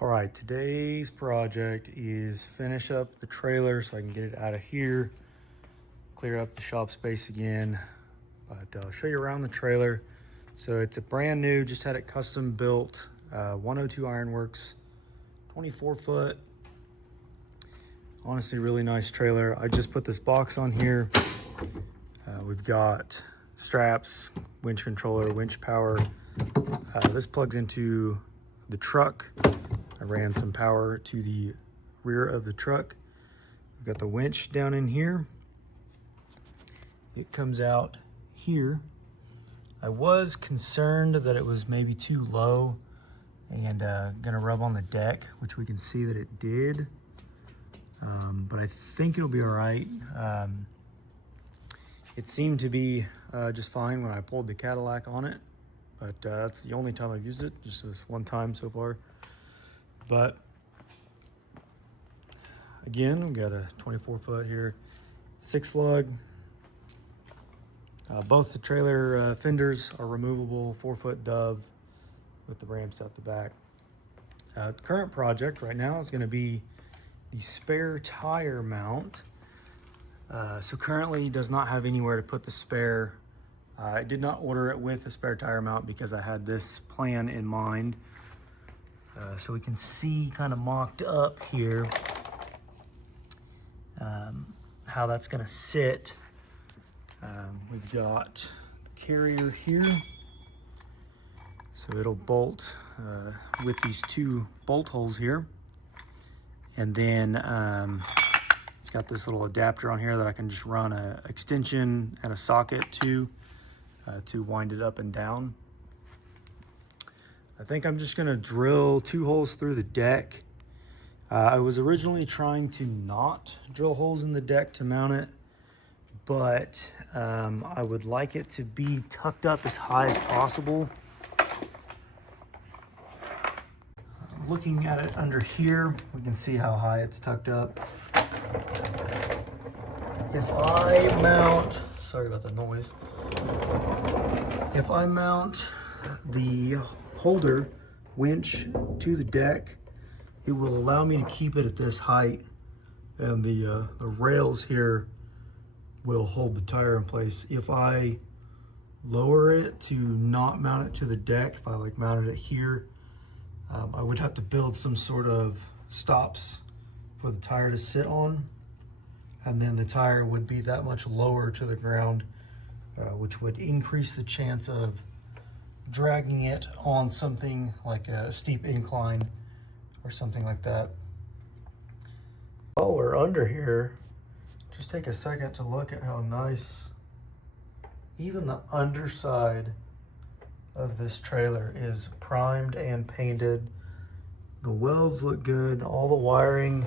All right, today's project is finish up the trailer so I can get it out of here, clear up the shop space again. But I'll show you around the trailer. So it's a brand new, just had it custom built, 102 Ironworks, 24 foot. Honestly, really nice trailer. I just put this box on here. We've got straps, winch controller, winch power. This plugs into the truck. I ran some power to the rear of the truck. We've got the winch down in here. It comes out here. I was concerned that it was maybe too low and gonna rub on the deck, which we can see that it did. But I think it'll be all right. It seemed to be just fine when I pulled the Cadillac on it, but that's the only time I've used it, just this one time so far. But again, we've got a 24 foot here, 6 lug. Both the trailer fenders are removable, 4-foot dove with the ramps out the back. Current project right now is going to be the spare tire mount. So currently it does not have anywhere to put the spare. I did not order it with the spare tire mount because I had this plan in mind. So we can see kind of mocked up here how that's going to sit. We've got the carrier here. So it'll bolt with these 2 bolt holes here. And then it's got this little adapter on here that I can just run an extension and a socket to wind it up and down. I think I'm just gonna drill 2 holes through the deck. I was originally trying to not drill holes in the deck to mount it, but I would like it to be tucked up as high as possible. Looking at it under here, we can see how high it's tucked up. If I mount, sorry about the noise. If I mount the holder winch to the deck, it will allow me to keep it at this height, and the rails here will hold the tire in place. If I lower it to not mount it to the deck, if I like mounted it here, I would have to build some sort of stops for the tire to sit on, and then the tire would be that much lower to the ground, which would increase the chance of dragging it on something like a steep incline or something like that. While we're under here, just take a second to look at how nice even the underside of this trailer is primed and painted. The welds look good. All the wiring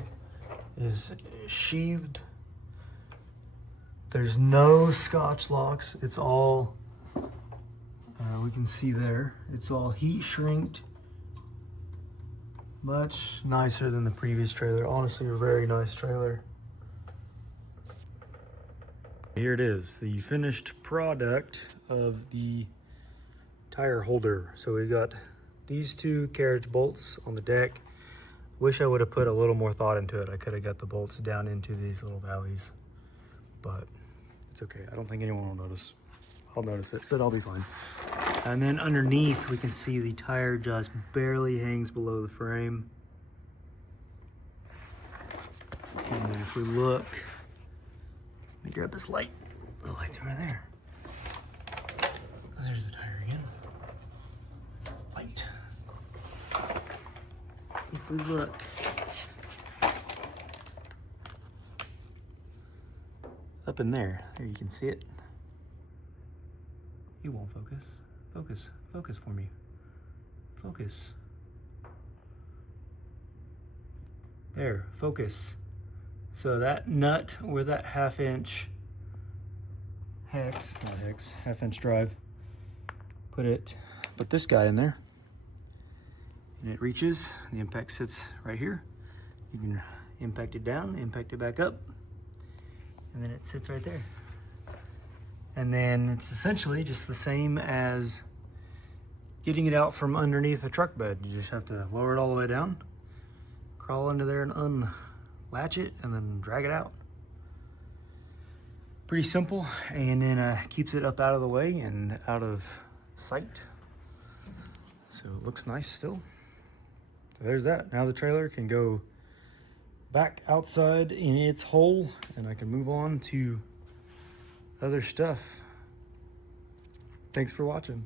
is sheathed. There's no Scotch locks. It's all we can see there. It's all heat shrinked. Much nicer than the previous trailer. Honestly, a very nice trailer. Here it is, the finished product of the tire holder. So we got these 2 carriage bolts on the deck. Wish I would have put a little more thought into it. I could have got the bolts down into these little valleys, but it's okay. I don't think anyone will notice. I'll notice it, but I'll be fine. And then underneath, we can see the tire just barely hangs below the frame. And then if we look, let me grab this light. The light's over there. There's the tire again. Light. If we look, up in there you can see it. You won't focus. Focus for me. Focus. There, focus. So that nut or that half-inch half-inch drive, put this guy in there, and it reaches. The impact sits right here. You can impact it down, impact it back up, and then it sits right there. And then it's essentially just the same as getting it out from underneath a truck bed. You just have to lower it all the way down, crawl under there and unlatch it and then drag it out. Pretty simple, and then keeps it up out of the way and out of sight. So it looks nice still. So there's that. Now the trailer can go back outside in its hole, and I can move on to other stuff. Thanks for watching.